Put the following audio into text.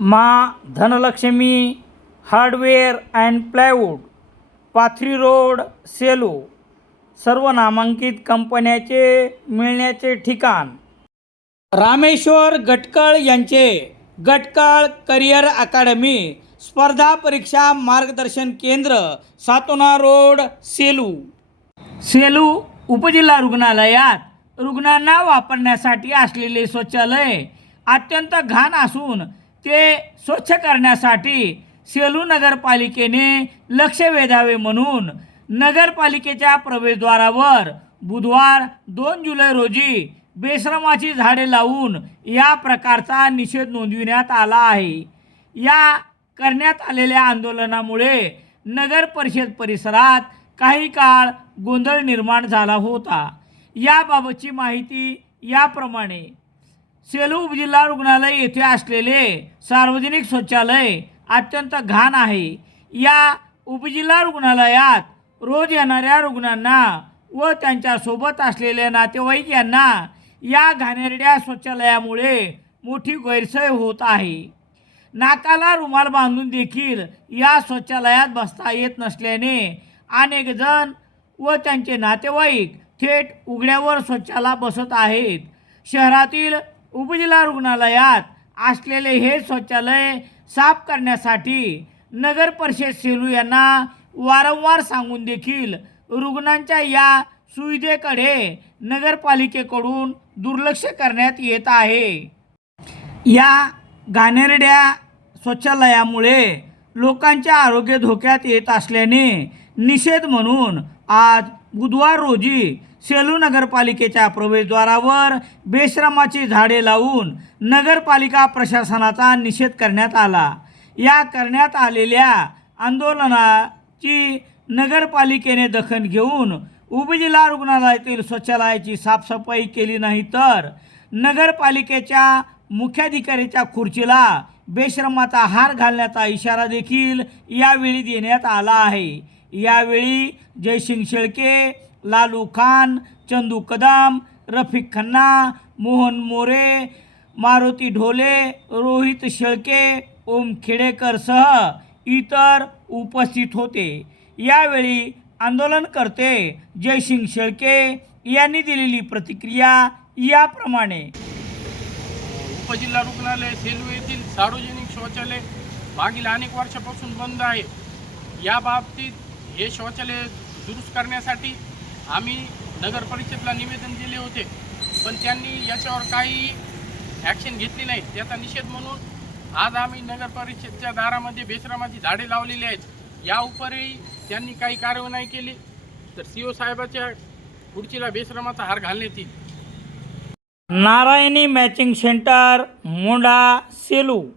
मा Dhanalakshmi hardware and plywood Pathri road Selu सर्व नामांकित कंपन्याचे मिळण्याचे ठिकाण. रामेश्वर गटकळ यांचे गटकळ करिअर अकादमी स्पर्धा परीक्षा मार्गदर्शन केंद्र सातोना रोड सेलू. सेलू उपजिल्हा रुग्णालयात रुग्णांना वापरण्यासाठी असलेले शौचालय अत्यंत घाण असून ते स्वच्छ करण्यासाठी सेलू नगरपालिकेने लक्ष वेधावे म्हणून नगरपालिकेच्या प्रवेशद्वारावर बुधवार दोन जुलै रोजी बेश्रमाची झाडे लावून या प्रकारचा निषेध नोंदविण्यात आला आहे. या करण्यात आलेल्या आंदोलनामुळे नगर परिषद परिसरात काही काळ गोंधळ निर्माण झाला होता. याबाबतची माहिती याप्रमाणे सेलू उपजिल्हा रुग्णालय येथे असलेले सार्वजनिक शौचालय अत्यंत घाण आहे. या उपजिल्हा रुग्णालयात रोज येणाऱ्या रुग्णांना व त्यांच्यासोबत असलेल्या नातेवाईक यांना या घाणेरड्या शौचालयामुळे मोठी गैरसोय होत आहे. नाकाला रुमाल बांधून देखील या शौचालयात बसता येत नसल्याने अनेक जण व त्यांचे नातेवाईक थेट उघड्यावर शौचाला बसत आहेत. शहरातील उपजिल्हा रुग्णालयात असलेले हे शौचालय साफ करण्यासाठी नगर परिषद सेलू यांना वारंवार सांगून देखील रुग्णांच्या या सुविधेकडे नगरपालिकेकडून दुर्लक्ष करण्यात येत आहे. या घाणेरड्या शौचालयामुळे लोकांचे आरोग्य धोक्यात येत असल्याने निषेध म्हणून आज बुधवार रोजी सेलू नगरपालिकेच्या प्रवेशद्वारावर बेश्रमाची झाडे लावून नगरपालिका प्रशासनाचा निषेध करण्यात आला. या करण्यात आलेल्या आंदोलनाची नगरपालिकेने दखल घेऊन उपजिल्हा रुग्णालयातील शौचालयाची साफसफाई केली नाही तर नगरपालिकेच्या मुख्याधिकाऱ्याच्या खुर्चीला बेश्रमाचा हार घालण्याचा इशारा देखील यावेळी देण्यात आला आहे. यावेळी जयसिंग शेळके लालू खान चंदू कदम रफिक खन्ना मोहन मोरे मारुती ढोले रोहित शेळके ओम खेडेकरसह इतर उपस्थित होते. यावेळी आंदोलनकर्ते जयसिंग शेळके यांनी दिलेली प्रतिक्रिया याप्रमाणे. उपजिल्हा रुग्णालय सेलू येथील सार्वजनिक शौचालय मागील अनेक वर्षापासून बंद आहे. या बाबतीत हे शौचालय दुरुस्त करण्यासाठी आम्ही नगर परिषदला निवेदन दिले होते. पण त्यांनी याच्यावर काही ॲक्शन घेतली नाही. त्याचा निषेध म्हणून आज आम्ही नगर परिषदच्या दारामध्ये बेसरामाची झाडे लावलेली आहेत. या उपरही त्यांनी काही कार्यवाही नाही केली. तर सी ओ साहेबाच्या खुर्चीला बेश्रमाचा हार घालण्यात येईल. નારાયણી મેચિંગ સેન્ટર મોડા સેલુ.